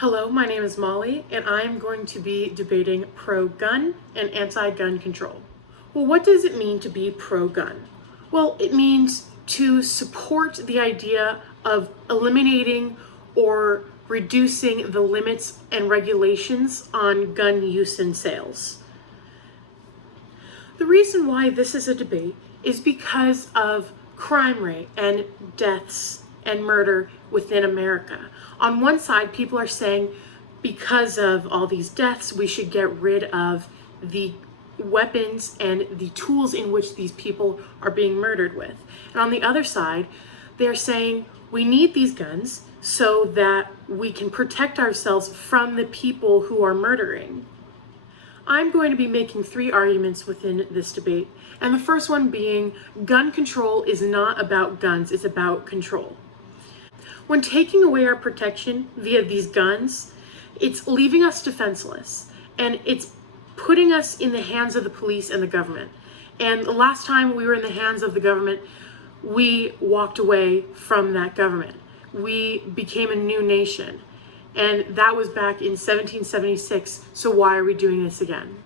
Hello, my name is Molly, and I am going to be debating pro-gun and anti-gun control. Well, what does it mean to be pro-gun? Well, it means to support the idea of eliminating or reducing the limits and regulations on gun use and sales. The reason why this is a debate is because of crime rate and deaths and murder within America. On one side, people are saying because of all these deaths, we should get rid of the weapons and the tools in which these people are being murdered with. And on the other side, they're saying we need these guns so that we can protect ourselves from the people who are murdering. I'm going to be making three arguments within this debate. And the first one being gun control is not about guns, it's about control. When taking away our protection via these guns, it's leaving us defenseless and it's putting us in the hands of the police and the government. And the last time we were in the hands of the government, we walked away from that government. We became a new nation. And that was back in 1776, so why are we doing this again?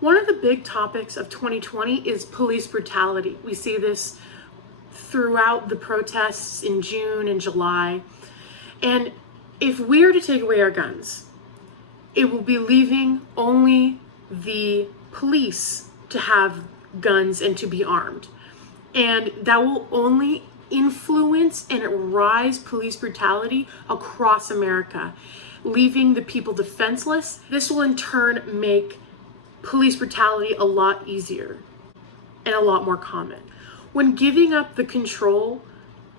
One of the big topics of 2020 is police brutality. We see this throughout the protests in June and July. And if we are to take away our guns, it will be leaving only the police to have guns and to be armed. And that will only influence and rise police brutality across America, leaving the people defenseless. This will in turn make police brutality a lot easier and a lot more common. When giving up the control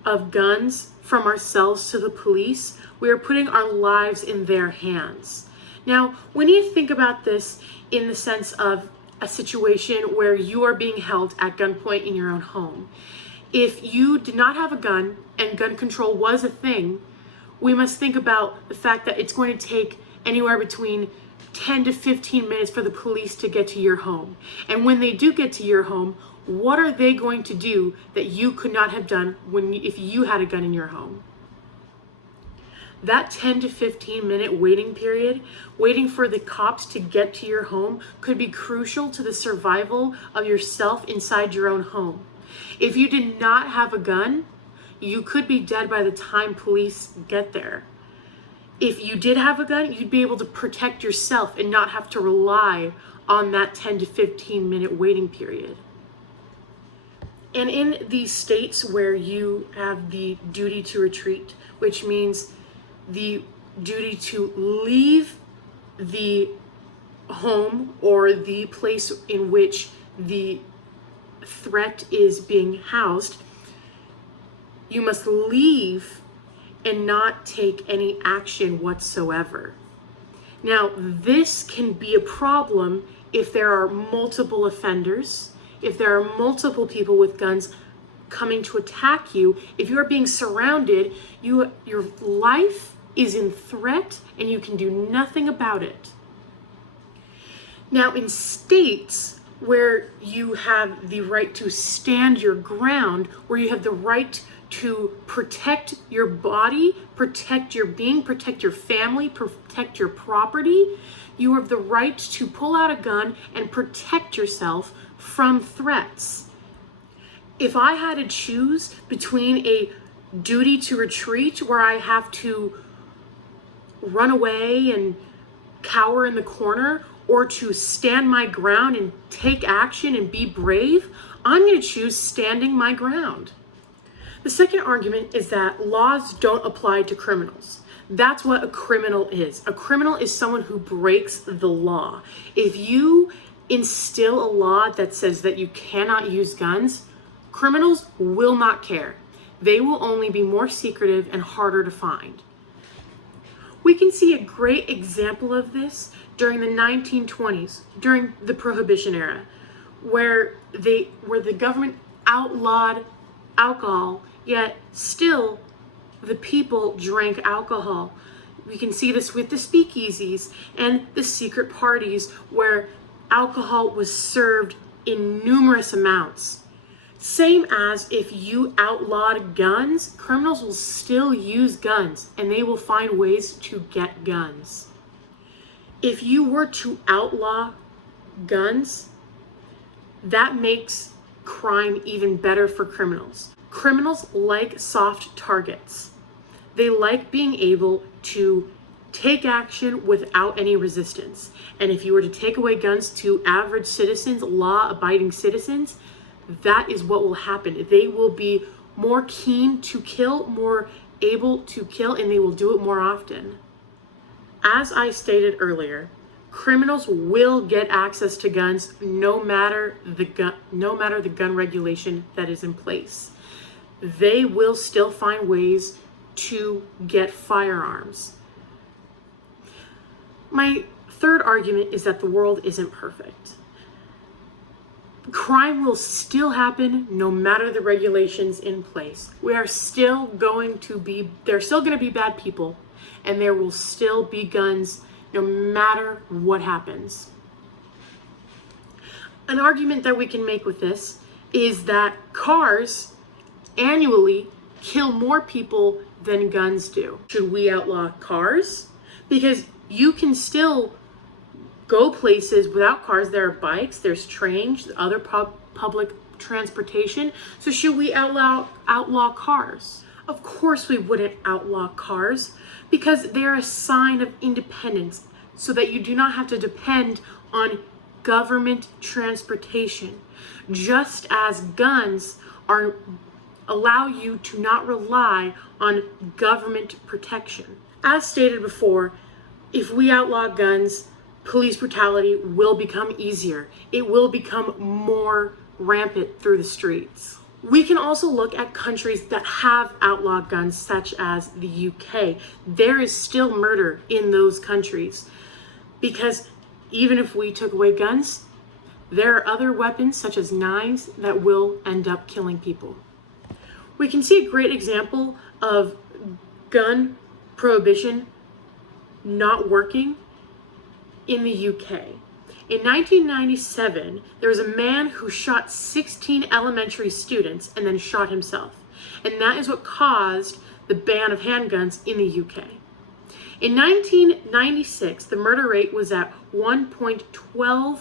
of guns from ourselves to the police, we are putting our lives in their hands. Now, we need to think about this in the sense of a situation where you are being held at gunpoint in your own home. If you did not have a gun and gun control was a thing, we must think about the fact that it's going to take anywhere between 10 to 15 minutes for the police to get to your home. And when they do get to your home, what are they going to do that you could not have done if you had a gun in your home? That 10 to 15 minute waiting period, waiting for the cops to get to your home, could be crucial to the survival of yourself inside your own home. If you did not have a gun, you could be dead by the time police get there. If you did have a gun, you'd be able to protect yourself and not have to rely on that 10 to 15 minute waiting period. And in these states where you have the duty to retreat, which means the duty to leave the home or the place in which the threat is being housed, you must leave and not take any action whatsoever. Now, this can be a problem if there are multiple offenders, if there are multiple people with guns coming to attack you. If you are being surrounded, your life is in threat and you can do nothing about it. Now, in states where you have the right to stand your ground, where you have the right to protect your body, protect your being, protect your family, protect your property, you have the right to pull out a gun and protect yourself from threats. If I had to choose between a duty to retreat where I have to run away and cower in the corner, or to stand my ground and take action and be brave, I'm going to choose standing my ground. The second argument is that laws don't apply to criminals. That's what a criminal is. A criminal is someone who breaks the law. If you instill a law that says that you cannot use guns, criminals will not care. They will only be more secretive and harder to find. We can see a great example of this during the 1920s, during the Prohibition era, where the government outlawed alcohol, yet still the people drank alcohol. We can see this with the speakeasies and the secret parties where alcohol was served in numerous amounts. Same as if you outlawed guns, criminals will still use guns and they will find ways to get guns. If you were to outlaw guns, that makes crime even better for criminals. Criminals like soft targets. They like being able to take action without any resistance. And if you were to take away guns to average citizens, law-abiding citizens, that is what will happen. They will be more keen to kill, more able to kill, and they will do it more often. As I stated earlier, criminals will get access to guns no matter the gun regulation that is in place. They will still find ways to get firearms. My third argument is that the world isn't perfect. Crime will still happen no matter the regulations in place. There's still going to be bad people, and there will still be guns no matter what happens. An argument that we can make with this is that cars annually kill more people than guns do. Should we outlaw cars? Because you can still go places without cars. There are bikes, there's trains, other public transportation. So should we outlaw cars? Of course we wouldn't outlaw cars, because they're a sign of independence, so that you do not have to depend on government transportation. Just as guns allow you to not rely on government protection. As stated before, if we outlaw guns, police brutality will become easier. It will become more rampant through the streets. We can also look at countries that have outlawed guns, such as the UK. There is still murder in those countries, because even if we took away guns, there are other weapons, such as knives, that will end up killing people. We can see a great example of gun prohibition not working in the UK. In 1997, there was a man who shot 16 elementary students and then shot himself. And that is what caused the ban of handguns in the UK. In 1996, the murder rate was at 1.12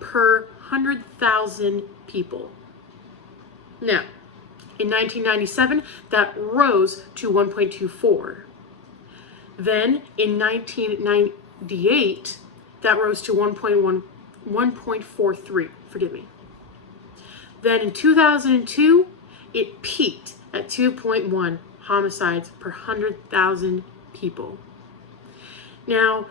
per 100,000 people. Now, in 1997, that rose to 1.24. Then in 1998, that rose to 1.43, forgive me. Then in 2002, it peaked at 2.1 homicides per 100,000 people. Now,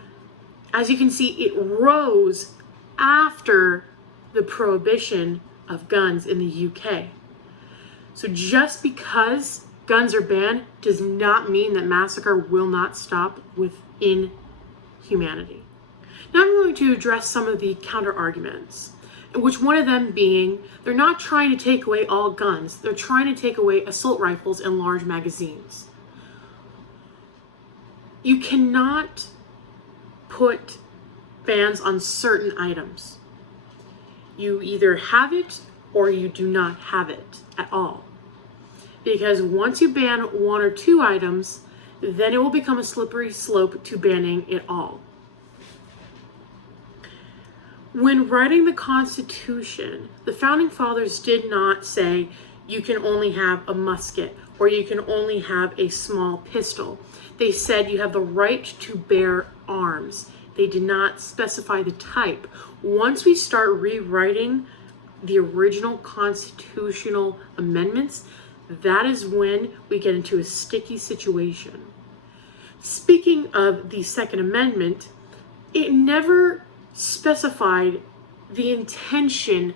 as you can see, it rose after the prohibition of guns in the UK. So just because guns are banned does not mean that massacre will not stop within humanity. Now I'm going to address some of the counter arguments, which one of them being they're not trying to take away all guns, they're trying to take away assault rifles and large magazines. You cannot put bans on certain items. You either have it or you do not have it at all. Because once you ban one or two items, then it will become a slippery slope to banning it all. When writing the Constitution, the Founding Fathers did not say you can only have a musket or you can only have a small pistol. They said you have the right to bear arms. They did not specify the type. Once we start rewriting the original constitutional amendments, that is when we get into a sticky situation. Speaking of the Second Amendment, it never specified the intention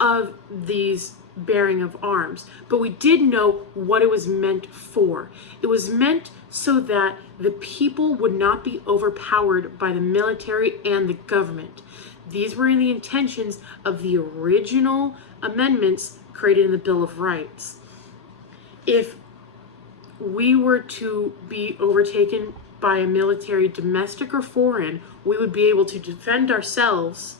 of these bearing of arms, but we did know what it was meant for. It was meant so that the people would not be overpowered by the military and the government. These were the intentions of the original amendments created in the Bill of Rights. If we were to be overtaken by a military, domestic or foreign, we would be able to defend ourselves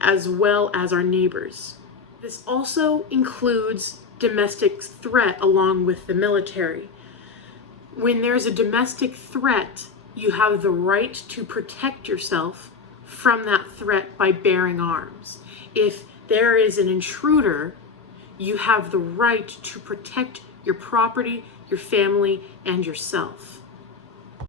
as well as our neighbors. This also includes domestic threat along with the military. When there's a domestic threat, you have the right to protect yourself from that threat by bearing arms. If there is an intruder, you have the right to protect your property, your family, and yourself.